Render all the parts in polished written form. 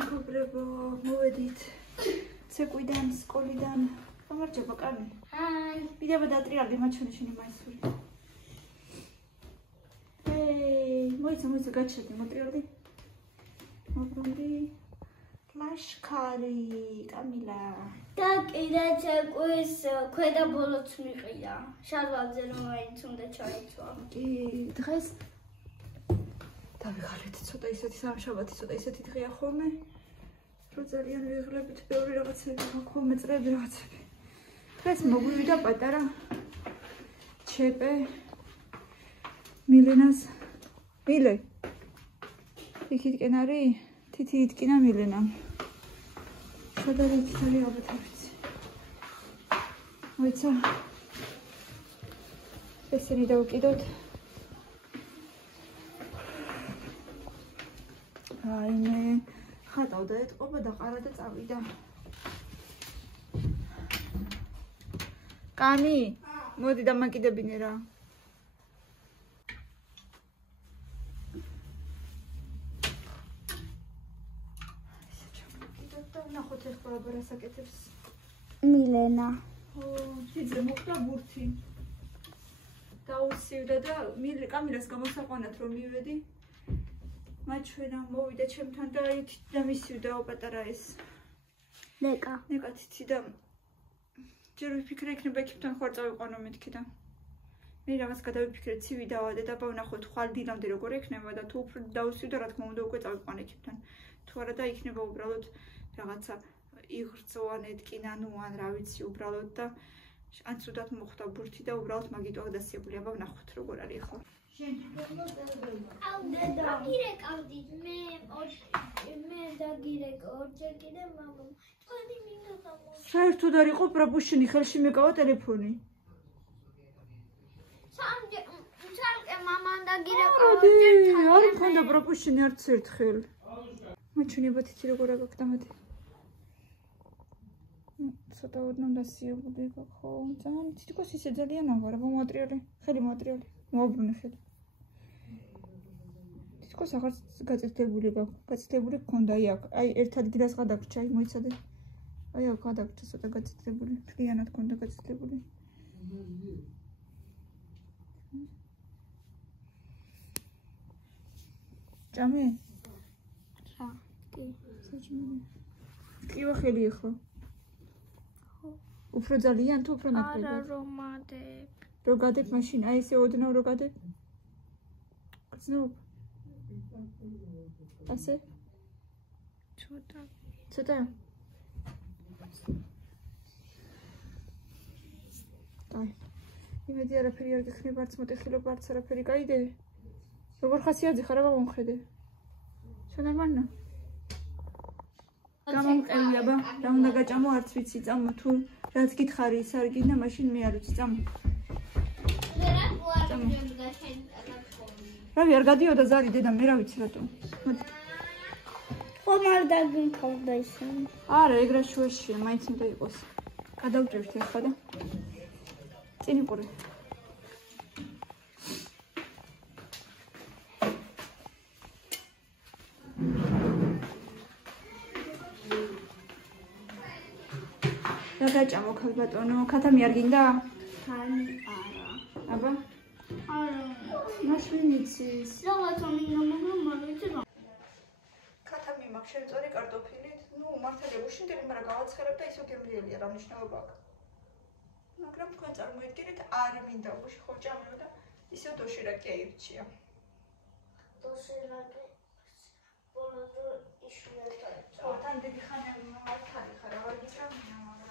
მეგობრებო, მოვედით ცეკვიდან, სკოლიდან. გამარჯობა, კანი. Hi. მიდევა დატრიალდი მაჩვენიშინი მაისური. მოიცა გაჩერდი, მოტრიალდი. მობრუნდი. ლაშქარი, კამილა. და კიდე ცეკვის ქვედა ბოლოც მიყიდა. შარვალზე რომ მაინც უნდა ჩაიცვა. კი, დღეს დავიღალეთ ცოტა ისეთი სამშაბათი, ცოტა ისეთი დღეა ხოლმე. რო ძალიან ვიღლებით ბევრი რაღაცები აქვს ხოლმე წრეები რაღაცები. დღეს მოგვივიდა პატარა ჩეპე მილენას მილე იქითკენ არის თითი იტკინა მილენამ სადარი იქით არის ალბათ არ ვიცი მოიცა ესენი დავუკიდოთ რაიმე ხატავდა ეთყობა და ყარა და წავიდა კანი მოდი დამაკიდებინე რა ნახოთ ეხლა რას აკეთებს მილენა. ძიძე მოხდა ბურთი დაუსივდა და კამილას გამოსაყვანად რომ მივედი მაჩვენა მოვიდა ჩემთან და და მისივდა პატარა ეს ნეკა თითი და ჯერ ვიფიქრე იქნება იქიდან ხوار წავიყვანო მეთქი და მე რაღაც გადავიფიქრე ცივი დავადე და ვნახოთ ხვალ დილამდე როგორ ექნება და თუ უფრო დაუსვიდა რა თქმა უნდა უკვე წავიყვანე იქიდან თუ არა და იქნება უბრალოდ რაღაცა იღრძოვან ეთკინა ნუ ან რა ვიცი უბრალოდ და ან ცუდად მოხდა ბურთი და უბრალოდ მაგით აღდასებული აბა ვნახოთ როგორ არის ხო აუ დედა გირეკავდი მე დაგირეკ ორჯერ კიდე მამამ თქვენი მინდა გამო საერთოდ არ იყო პრაპუშინი ხელში მეკავა ტელეფონი ცალკე მამამ დაგირეკ არ მქონდა პრაპუშინი არც ერთხელ მაჩვენება თითი როგორ აგაკდა მათი ცოტა ოდნავ დასიებული ხო ძალიან თითქოს ისე ძალიან აღარ აბა მოატრიალე ხელი მოატრიალე მოაბრუნე ხელი თითქოს აღარ გაწეთებული გაქვს გაწეთებული გქონდა აი აქ აი ერთ ადგილას გადაგრჩა აი მოიცადე აი აქ გადაგრჩა ცოტა გაწეთებული მთლიანად გქონდა გაწეთებული ჭამე რა კი საჭმელი კივა ხელი ხო უფრო ძალიან თუ უფრო ნაკლები არა რომადებ რო გადებ მაშინ აი ესე ოდნავ რო გადებ გძნობ ასე ცოტა აი იმედი არაფერი არ გექნება არც მოტეხილობ არც არაფერი გაიდე როგორ ხასიათზე ხარ აბა მომხედე შენარმანა გამომყევი აბა რა უნდა გაჭამო არც ვიცი წამო თუ რაც გითხარი ის არ გინდა მაშინ მე არ ვიცი წამო რავი არ გადიოდა ზარი დედა მე რა ვიცი რატო ხომ არ დაგინქოვდა ისინი არა ეგრა შუაშია მაინც უნდა იყოს გადავჭერთ ახლა და წინ იყურე რა გაჭამო ქალბატონო ქათამი არ გინდა ხანი არა აბა არა მაშინ იცის რაღაცა მინდა მაგრამ არ ვიცი რა ქათამი მაქვს შემწორი კარტოფილით ნუ მართალია უშინდელი მაგრამ გავაცხერებ და ისო გემრიელია რა მნიშვნელობა აქვს მაგრამ თქვენ წარმოიდგინეთ არ მინდა უში ხო ჭამეო და ისო დოშირაკი აირჩია დოშირაკი ბოლოს ისულა ხო თან დიდი ხანი არ ხარ აღარ გიჩვენა მაგრამ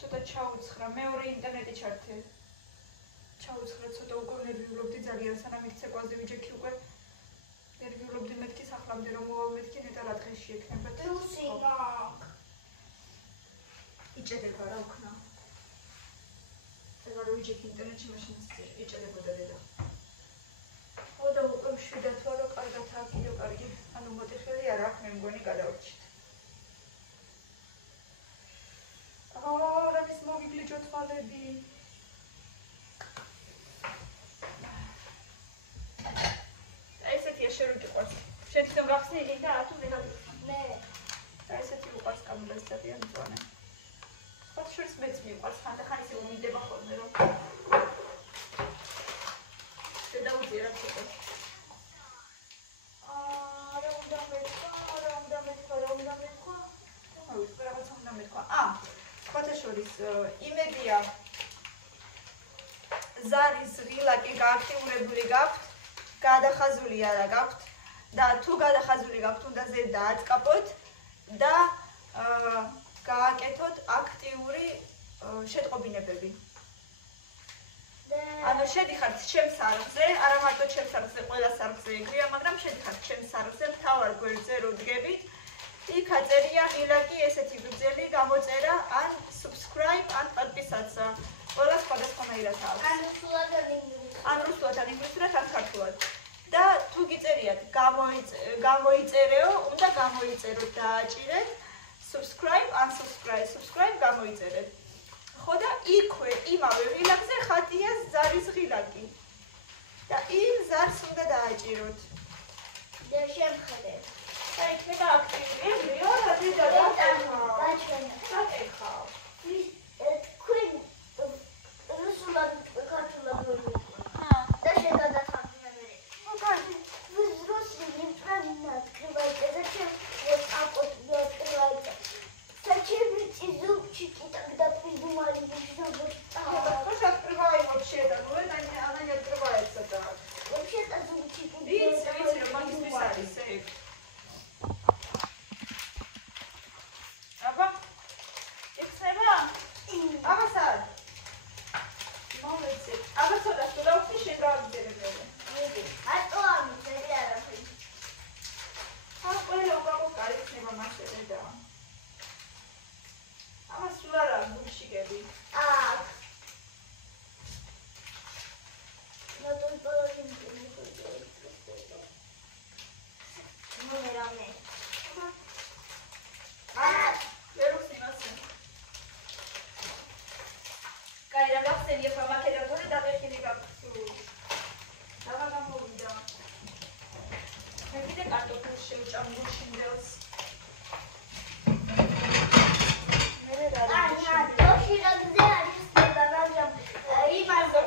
ცოტა ჩაუცხრა მეორე ინტერნეტი ჩართე ჩაუცხრა ცოტა უგონები ვლობდი ძალიან სანამ იქ ცეკვაზე ვიჯექი უკვე ნერვიულობდი მეთქი სახლებდი რომ მოვალ მეთქი ნეტა რა დღეში ექნება თუსი მაგ იჭედება რა უქნა ეგ არ ვიჯექი ინტერნეტში მაშინ იჭედებოდა დედა ხო და უკვე მშვიდად ვარო კარგად აქიო კარგი ანუ მოტეხელი არ აქვს მე მგონი გადავრჩით რამის მოვიგლიჯო თვალები ესეთია შენ რო გიყვარს შენ თვითონ გახსნილი და თუ მე მე და ესეთი უყვარს კამილას ძალიან მწვანე სხვა შორის მეც მიყვარს ხანდახან ისე უმიდება ხოლმე რომ შედაუძია რა ცოტა რა უნდა მეთქვა რაღაცა უნდა მეთქვა სხვათა შორის იმედია ზარის ღილაკი გააქტიურებული გაქვთ გადახაზული არა გაქვთ და თუ გადახაზული გაქვთ უნდა ზედ დააწყაპოთ და გააკეთოთ აქტიური შეტყობინებები ანუ შედიხართ ჩემს არხზე არა მარტო ჩემს არხზე ყველა არხზე ეგრეა მაგრამ შედიხართ ჩემს არხზე მთავარ გვერდზე რო დგებით იქ აწერია ღილაკი ესეთი გრძელი გამოწერა ან subscribe ან подписаться ყველა სხვადასხვანაირად აქვს ან რუსულად ან ინგლისურად ან ქართულად და თუ გიწერიათ გამოიწერეო უნდა გამოიწეროთ დააჭირეთ subscribe ან subscribe გამოიწერეთ ხო და იქვე იმავე ღილაკზე ხატია ზარის ღილაკი და იმ ზარს უნდა დააჭიროთ და შემხედე და იქნება აქტიური ეგრეო რა დედა დაჭერა თქვენ რუსულად ქართულად და შეგადახართ მე რუსი იმპრანად კრიბაიტე და ჩემ აპოთ დაკრიბაიტე საჩემ წიზუბჩი კიტაგდა პიზუმალი ვიზობ Așa открывай вообще это, ну это она не открывается так. Вообще-то зубчики. Видите, маги списали, сейф. Ага. Икснева? Ага, сад. Молодцы. Ага, сюда, туда упиши, раз делали. А то они зарядили. А, были у кого икснева машины, да. Ага, сюда раз, буши геби. No to poложим numerame. Vero snimasse. Caira gasse via fama che da pure da perché ne capsu. Dava da movida. Vedete carto pusce ucciambuci deus. Vede da to shiragze aris badam. Imazzo.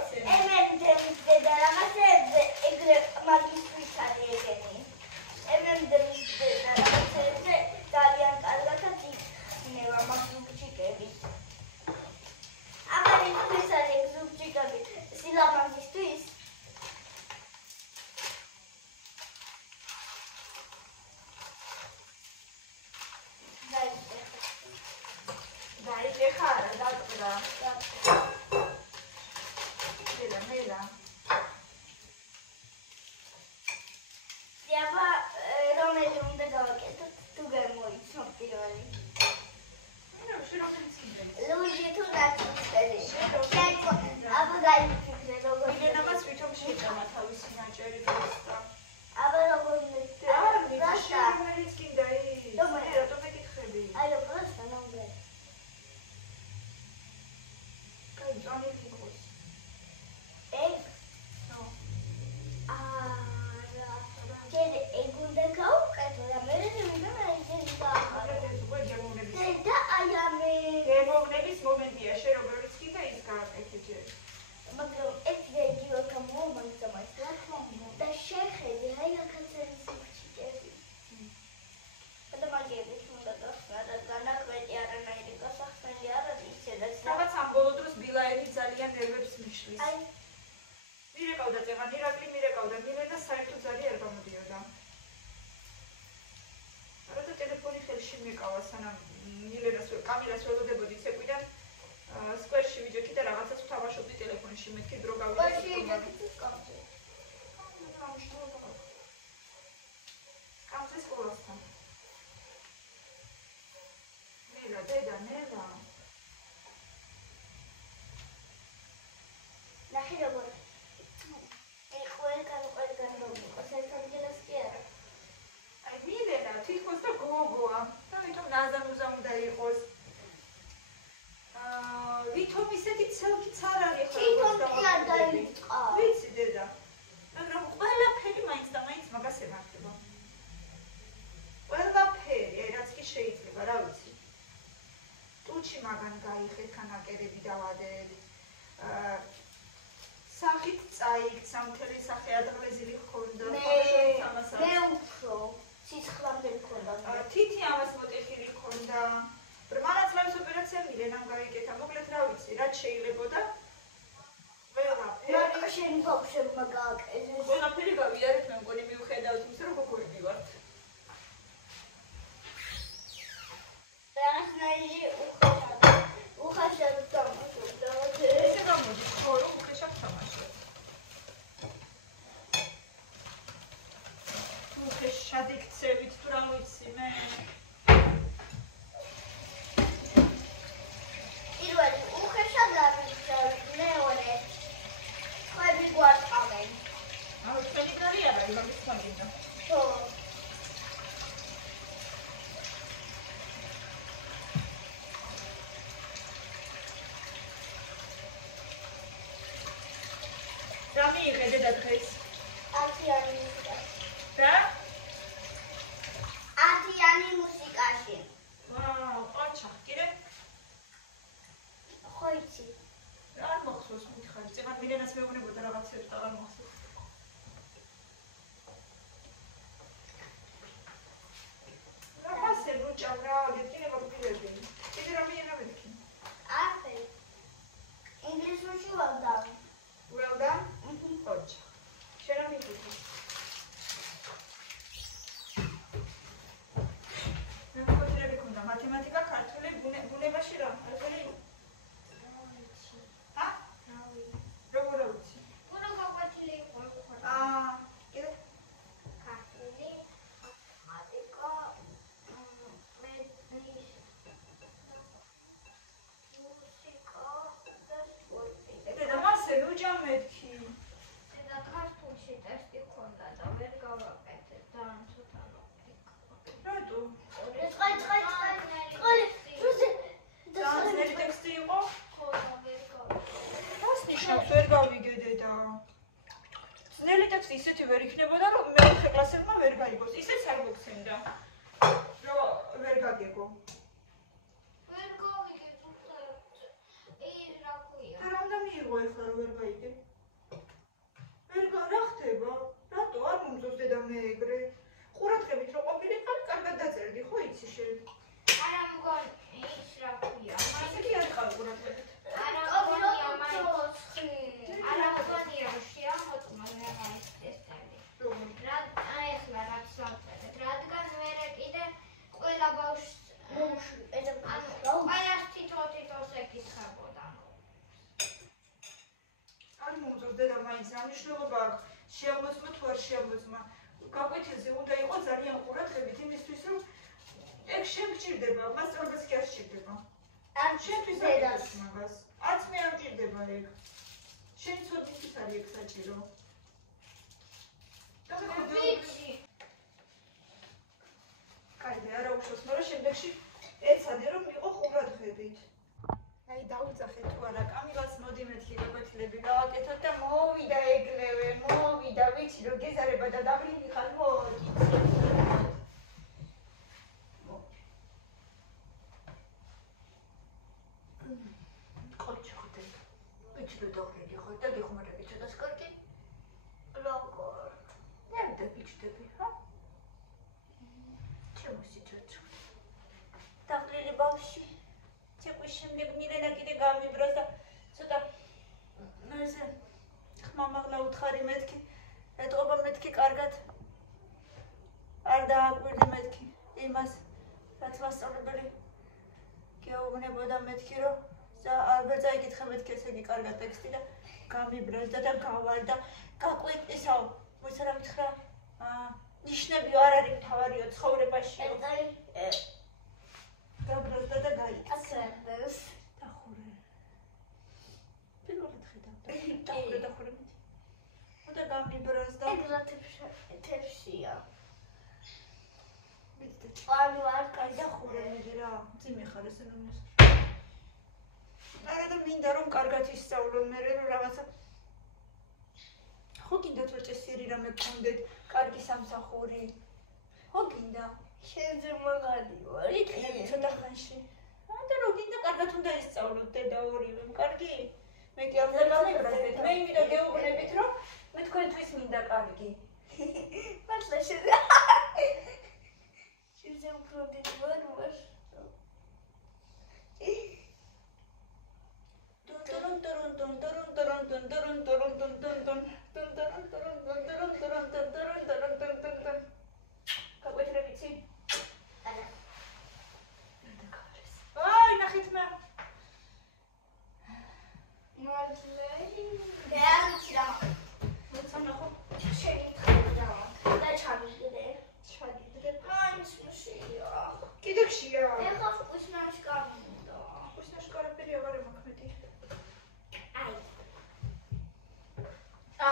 კამზის ყოლასთან. ნელა, დედა, ნელა. ნახე როგორ. ყველგან როგორც ერთადერს კი არა. აი მილენა, თვითონ და გოგოა. და ვითომ ნაზანუზა უნდა იყოს. ვითომ ისეთი ცელკიც არ არის ხო? თვითონ კი არ დაიწყა. ვიცი დედა. მაგრამ ყველაფერი მაინც და მაინც მაგას ემართება. ყველაფერი, რაც კი შეიძლება, რა ვიცი. ტუჩი მაგან გაიხეთ, ქანაკერები დავადეთ. სახით წაიქცა, მთელი სახე ადღლეზილი ჰქონდა. მე უფრო სისხლამდე მქონდა. თითი ამას მოტეხილი ჰქონდა. მანაცლავის ოპერაცია მილენამ გაიკეთა. მოკლედ რა ვიცი, რაც შეიძლებოდა. ყველაფერი შენი ბავშვებმა გააკეთეს. ყველაფერი გავიარეთ, მე მგონი მიუხედავთ იმისა, რომ გოგოები ვართ. რაღაცნაირი უხეშად თამაშობდა. ესე გამოდის, ხო, რომ უხეშად თამაშობ. უხეშად იქცევით თუ რა ვიცი მე. პირველი უხეშად აღიქცევით, მეორე ხები გვარტყავენ. თქვენი კარი არა, იმის მაგინა. ხო. რა მიიღე დედა დღეს? 10-იანი მუსიკაში. რა? 10-იანი მუსიკაში. ვაუ, ყაჩა, კიდე? ხო იცი. არ მოხსოვს მითხარი, წეგან მილენას მეუბნებოდა რაღაცებს და არ მოხსოვს. რა ფასე ბუჭა, რა, გეტინება გპირები. კიდე რა მიიღე მეთქი? არაფერი. ინგლისურში well done. Well done? ყაჩა. შენ რა მიიღე? მე მოგოძრები ქონდა მათემატიკა, ქართული, ბუნებაში რა, არაფერი? როგორ ვიცი? უნდა გაყვეთილი იყო. კიდე? ქართული, მათემატიკა, მედიცინაში, მუსიკა და სპორტი. დედა, მასე ლუჯა მეთქი. და ქართულში ტესტი ჰქონდა და ვერ გავაკეთე და ცოტა რატო? ძნელი ტექსტი იყო? რას ნიშნავს ვერ გავიგე დედა? ძნელი ტექსტი ისეთი ვერ იქნებოდა, რომ მეოთხე კლასებმა ვერ გაიგოს. ისეც არ მოგცემდა, რომ ვერ გაგეგო. ვერ გავიგე რა ქვია. და რა უნდა მიიღო ეხლა, რომ ვერ გაიგე? რა ხდება? რატო არ მომწონს დედა მე ეგრე? ყურადღებით რო ყოფილიყავ, კარგად დაწერდი, ხო იცი შენ? არა მგონი ის რა ქვია. ისე კი არ იყავ ყურადღებით. არა მგონია რომ შეამოწმა რაღაც ტესტები. რა ეხლა რაც ვაწერეთ, რადგან მერე კიდე ყველა ბავშვს ყველას თითო-თითოს ეკითხებოდა. არ მომწონს დედა მაინც რა მნიშვნელობა აქვს შეამოწმა თუ არ შეამოწმა. გაკვეთილზე უნდა იყოს ძალიან ყურადღებით იმისთვის, რომ ეგ შენ გჭირდება, მასწავლებელს კი არ სჭირდება. შენთვის არ არის მაგას. არც მე არ მჭირდება ეგ. შენი ცოდნისთვის არის ეგ საჭირო. ვიცი. კარგი, არა უშავს, მაგრამ შემდეგში ეცადე რომ იყო ყურადღებით. აი დაუძახე თუ არა, კამილას მოდი მეთქი გაკვეთილები გავაკეთოთ და მოვიდა ეგლევე, მოვიდა, ვიცი რომ გეზარება და დაბლინი ხარ, მოდი. ყოჩი ხოთე. ვიცი რომ დაღლინი ხარ და გიხმარები ცოტა სკორტი. როგორ? ნამდვილად გიჩდები, ხა? ჩემოსიჩოჩო. დაღლილი ბავშვი. ცეკვის შემდეგ მილენა კიდე გამიბროს და ცოტა ესე ხმამაღლა უთხარი მეთქი, ეტყობა მეთქი კარგად. არ დააკვირდი მეთქი იმას, რაც მასწავლებელი გეუბნებოდა მეთქი, რომ ვერ წაიკითხე მეთქი ესე იგი კარგად ტექსტი და გამიბროს და გავალ და გაკვეთისაო. მოიცა რა მითხრა? ნიშნები არ არის მთავარიო ცხოვრებაში. გაბრაზდა და გაიქცა. დახურე. პირველად ხედავ. დახურე. და გამიბრაზდა. თებშია. ვიცით. ანუ არ დახურე რა. ძიმე ხარ ესე რომ ეს. არა და მინდა რომ კარგად ისწავლო მე რომ რაღაცა ხო გინდა თუ წესიერი რამე გქონდეთ, კარგი სამსახური. ხო გინდა? შენზე მაგარი ვარ. იქნები ცოტა ხანში. და რო გინდა კარგად უნდა ისწავლოთ დედა ორივე. კარგი? მე კი არ დავიბრაზდეთ. მე იმით გეუბნებით რომ მე თქვენთვის მინდა კარგი. მართლა შენზე უფრო დიდი ვარ.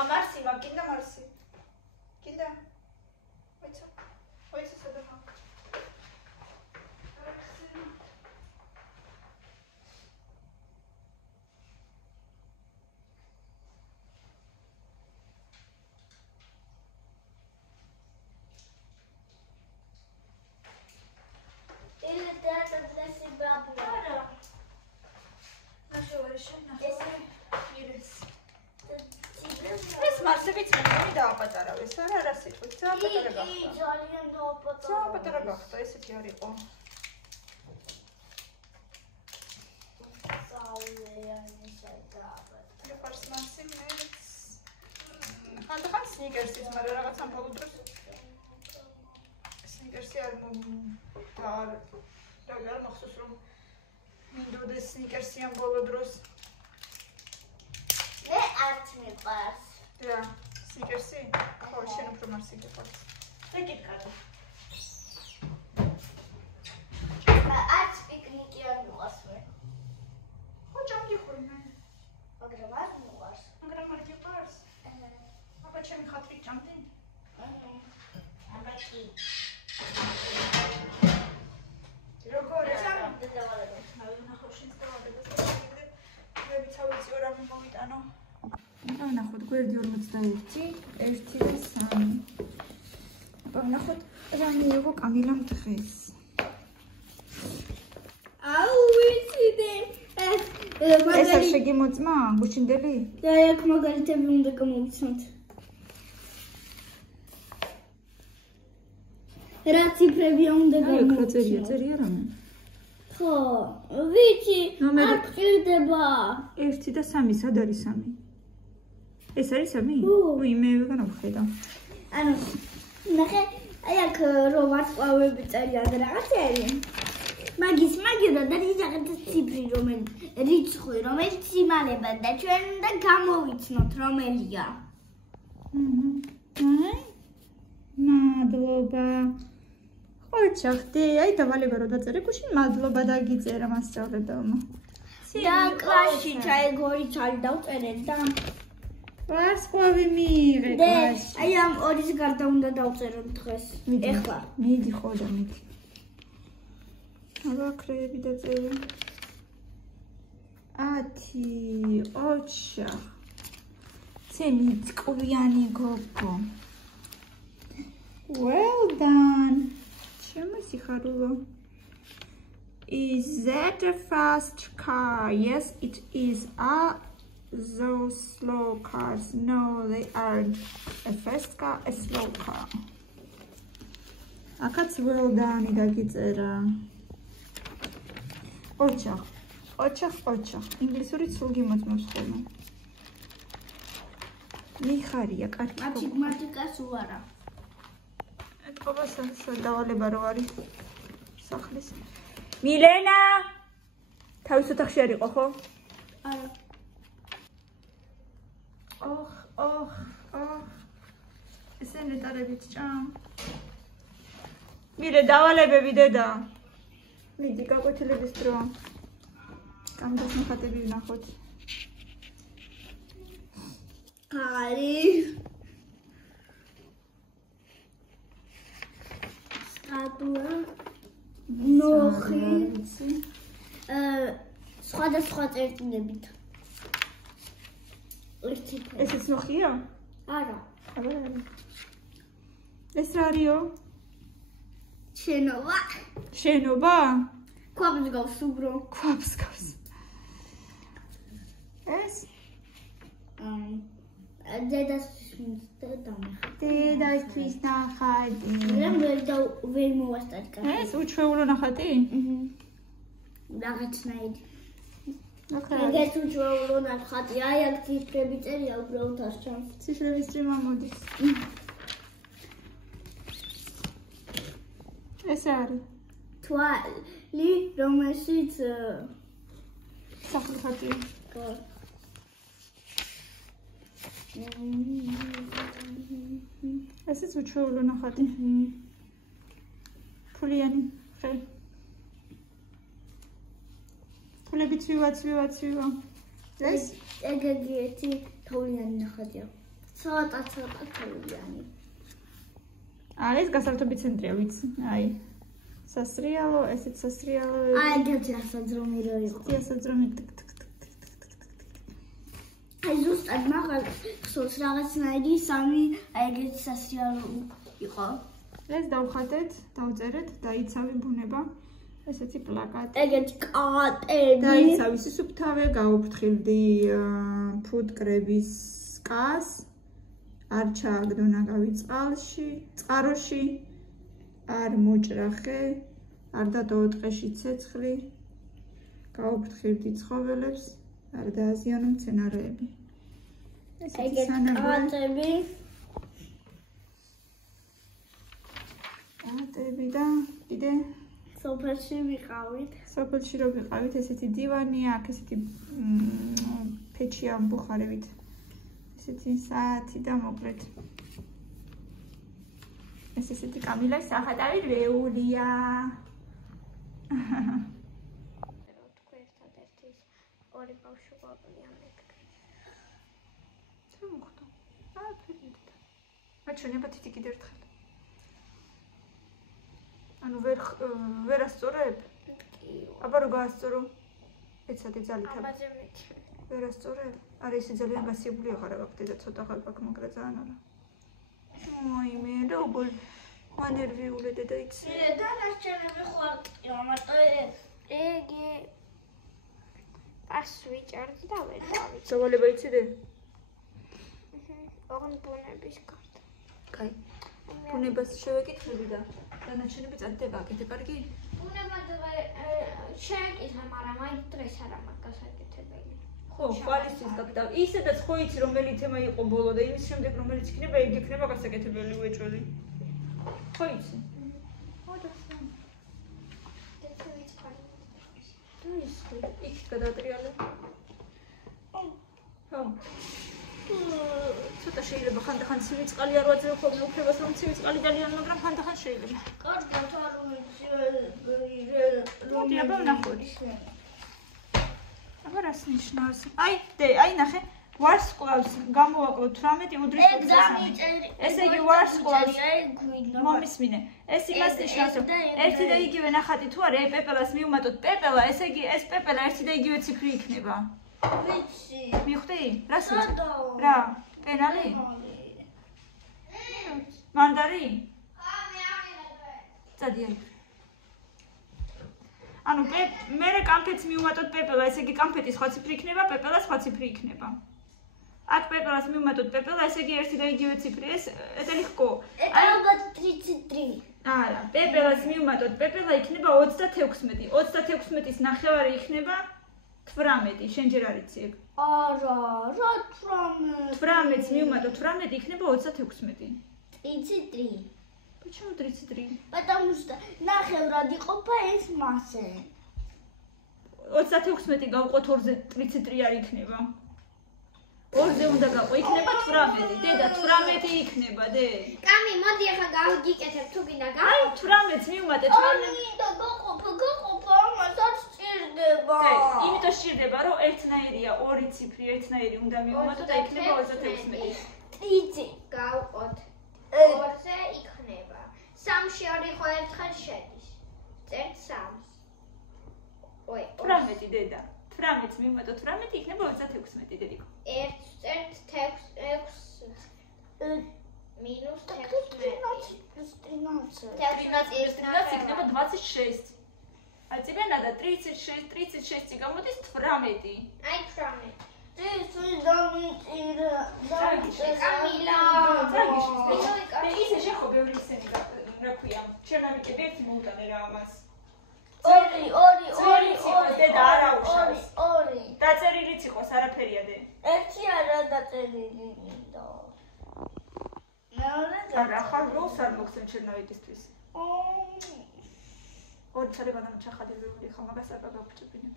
Marsi, ma kinda Marsi. Kinda. Oitsa sadama. Ele trata desse babado. Nașa oarișana. Iris. ეს მარსებიც მე დააპატარავეს, არა სიტყვით, დააპატარა გახდა. კი, ძალიან დააპატარა. დააპატარა გახდა, ესეთი არ იყო. საულიანი სადაბად. რეპარს მარსი მე. ხანდახან სნიკერსის, მაგრამ რაღაც ამ ბოლო დროს სნიკერსი არ არ მახსოვს რომ მინდოდეს სნიკერსი ამ ბოლო დროს. მე არც მიყვარს. რა, სნიკერსი? ხო, შენ უფრო მარსი გიყვარს. და გიტკატო. არც პიკნიკი არ მიყვარს მე. ხო, ჭამდიხური მე. მაგრამ არ მიყვარს. მაგრამ არ გიყვარს? აბა ჩემი ხათრით ჭამდი? აბა კი. როგორია? ჭამდი დავალებო. ნახავ შენს დავალებას. მე ვიცავიცი რა მომიტანო. ნახოთ გვერდი 41, 1 და 3. აბა ნახოთ რა მიიღო კამილამ დღეს. აუ ვიცი ეს არ შეგიმოწმა გუშინდელი? და აქ მაგალითები უნდა გამოვიცნოთ. რა ციფრებია უნდა გამოვიცნოთ? წერია რამე? ხო, ვიცი, არ გჭირდება. 1 და 3, სად არის 3? ეს არის 3? უი, მე ვეგან ვხედა. ანუ ნახე, აი აქ რო ვარსკვლავები წერიან რაღაცები. მაგის მაგიოდა და რაღაცა ციფრი რიცხვი, რომელიც იმალება და ჩვენ უნდა გამოვიცნოთ რომელია. მადლობა. ხო, ჩახდი, აი დავალება რო დაწერე გუშინ, მადლობა დაგიწერა მასწავლებელმა. და კლასში ჩაეგორი ჩალი დავწერე და ვარსკვლავი მიიღე კლასში. აი ამ ორის გარდა უნდა დავწერო დღეს. ეხლა. მიდი ხო და მიდი. აბა კრეები დაწერე. 10, ოჩა. ცემი წყვიანი გოგო. Well done. ჩემო სიხარულო. Is that a fast car? Yes, it is. Those slow cars. No, they aren't. A fast car, a slow car. Akats well done, dagitsera. Ochach. ინგლისურით სულ გიმოწმებს ხოლმე. მიხარია, კარგი. მათემატიკას უარა. ეთქობას დავალება რო არის სახლის. მილენა! თავის ოთახში არ იყო, ხო? არა. ოხ. ესე ნეტარებით ჭამ. მირე დავალებები დედა. მიდი გაკვეთილების დროა. კამერას მოხატები ვნახოთ. კარი. სტატუა. ნოხი. სხვადასხვა წერტილებით. ესეც ნოხია? არა. ეს რა არისო? შენობა. შენობა? ქვაბს გავს უბრალ. ქვაბს გავს. ეს? დედასთვის დამახა. დედასთვის ნახატი. ვერ მოვასტარდა. ეს უჩვეულო ნახატი? რაღაცნაირი. ნახე. ეგეც უჩვეულო ნახატი. აი აქ ციფრები წერია უბრალოდ არ ჩანს. ციფრების წრიმა მოდის. ეს არის თვალი, რომელშიც სახლი ხატია. ესეც უჩვეულო ნახატი. ფულიანი ხე. ფულები ცვივა. ეს? ეგ ერთი თოვლიანი ნახატია. ცოტა თოვლიანი. ეს გასართობი ცენტრია, ვიცი. აი. სასრიალო, ესეც სასრიალო. აი, ეგეც სასაძრომი რო იყო. სასაძრომი. აი, ზუსტად მაგალ ხსოვს რაღაცნაირი სამი ეგეც სასრიალო იყო. ეს დავხატეთ, დავწერეთ, დაიცავი ბუნება. ესეთი პლაკატი. ეგეთი კატები. დაიცავი სუფთავე, გაუფრთხილდი ფუტკრების სკას. არ ჩააგდო ნაგავი წყაროში, არ მოჭრახე, არ დატოვო ტყეში ცეცხლი, გაუფრთხილდი ცხოველებს, არ დააზიანო მცენარეები. ეგეთი კატები. კატები და კიდე სოფელში ვიყავით. სოფელში რო ვიყავით, ესეთი დივანია, აქ ესეთი ფეჩია ბუხარებით. ესეთი საათი და მოკლედ. ეს ესეთი კამილას სახატავი რეულია. თქვი ერთადერთი ორი ბავშვი ყოფილია მეკრე. რა მოხდა? ფერმიტა. მაჩვენება თითი კიდე ერთხელ. ანუ ვერ ასწორებ? კი. აბა რო გაასწორო? ეცადი ძალით. აბაძე მეტი. ვერ ასწორებ? არა ისე ძალიან გასიებული აღარა გაქვს და ცოტა ხალხაკ მაგრა ძალიან არა. აი მე როგორ მანერვიულე დედა იცი. მე დანარჩენები ხوارტია, მარტო ეგ პასვიჭერდი და ვერ დავიწყე. ზოვალება იციდე? ოღონდ ბუნების კარტა. კაი. ბუნებას შევეკითხები და დანარჩენები წადიდე გაკეთე, კარგი? ბუნება შეეკითხა, მაგრამ აი დღეს არა მაქვს გასაკეთებელი. ხო, ყალისთვის გაკეთე. ისედაც ხო იცი რომელი თემა იყო ბოლო და იმის შემდეგ რომელიც იქნება, იგი იქნება გასაკეთებელი უეჭველი. ხო იცი? იქ გადატრიალე. ხო. ცოტა შეიძლება ხანდახან ცივი წყალი არ ვაძლევ ხოლმე უფლებას რომ ცივი წყალი ძალიან, მაგრამ ხანდახან შეიძლება. კარგად არ მოდი აბა ვნახოთ. აბა რას ნიშნავს? აი ნახე, ვარს ყავს, გამოვაკლო 18 უდრის 23. ესე იგი ვარს ყავს. მომისმინე. ეს იმას ნიშნავს, რომ ერთი და იგივე ნახატი თუ არა, პეპელას მივუმატოთ პეპელა, ესე იგი ეს პეპელა ერთი და იგივე ციფრი იქნება. ვიცი. მიხვდი? რას ვიცი? რა? პენალი? მანდარი? წადი აი. ანუ მე კამფეტს მივუმატოთ პეპელა, ესე იგი კამფეტი სხვა ციფრი იქნება, პეპელა სხვა ციფრი იქნება. აქ პეპელას მივუმატოთ პეპელა, ესე იგი ერთი და იგივე ციფრი, ეს ეტელიხკო. ალბათ 33. არა, პეპელას მივუმატოთ პეპელა იქნება 36. 36-ის ნახევარი იქნება 18, შენ ჯერ არ იცი ეგ. არა, რა 18? 18-ს მივუმატოთ 18 იქნება 36. 33. Почему 33? Потому что ნახევრად იყოფა ეს მასე. 36 გავყოთ 2-ზე 33 არ იქნება. 2-ზე უნდა გაყო, იქნება 18. დედა 18 იქნება, დე. კამი, მოდი ახლა გავიგიკეთებ თუ გინდა გაყო. აი 18-ს მივუმატე 18. და გაყოფ, ამასაც სჭირდება. იმიტომ სჭირდება, რომ ერთნაირია, 2 ციფრი ერთნაირი უნდა მივუმატო და იქნება 36. ტრიცი გავყოთ. 2-ზე იქნება. 3-ში 2 ხო ერთხელ შედის. წერთ 3-ს. 18 დედა. 18-ს მივუმატო 18 იქნება 36 დედიკო. 1 წერთ 6 მინუს 16. 13 იქნება 26. აი წიბენა და 36-ი გამოდის 18. აი 18. კამილა. ისე შეხო ბევრი ისენი რა ქვია, ჩერნამიკები ერთი მოუტანე რა ამას. 2 დედა არა უშავს. 2 დაწერილიც იყოს, არაფერია დე. ერთი არა დაწერილი მინდა. არა, ხარ როლს არ მოგცემ ჩერნავიკისთვის. 2 ცალებადამ ჩახადებული ხა მაგას არ გაგაბრჭებინებ.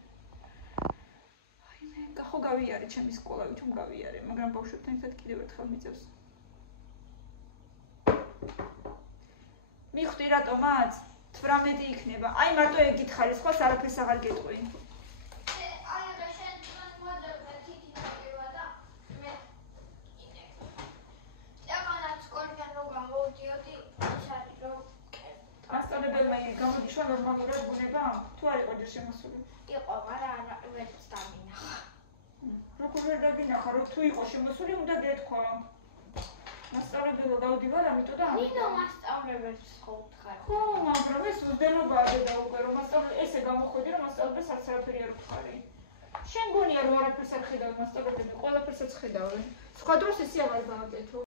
აი მე გახო გავიარე ჩემი სკოლა, ვითომ გავიარე, მაგრამ ბავშვებთან ერთად კიდევ ერთხელ მიწევს. მიხვდი რატომაც 18 იქნება. აი მარტო ეგ გითხარი, სხვა არაფერს აღარ გეტყვი. აი რა შენ მოძებნა თითი ნაკება და მე კიდე. წამანაც სკოლიდან რო გამოვიდიოდი, ისარი რო მასწავლებელმა გამოდიშვა ნორმალურად ბუნება? თუ არ იყო ჯერ შემოსული? იყო, მაგრამ ვერც დამინახა. როგორ ვერ დაგინახა, რომ თუ იყო შემოსული, უნდა გეთქვა. მასწავლებელო გავდივარ, ამიტომ და ნინო მასწავლებელს ხო ვთხარ. ხო, მაგრამ ეს უძდელობაა დედა უკვე, რომ მასწავლებელი ესე გამოხვედი, რომ მასწავლებელს არც არაფერი არ ვთხარი. შენ გონია რომ არაფერს არ ხედავ მასწავლებელი, ყველაფერსაც ხედავენ. სხვა დროს ესე აღარ გავაკეთო.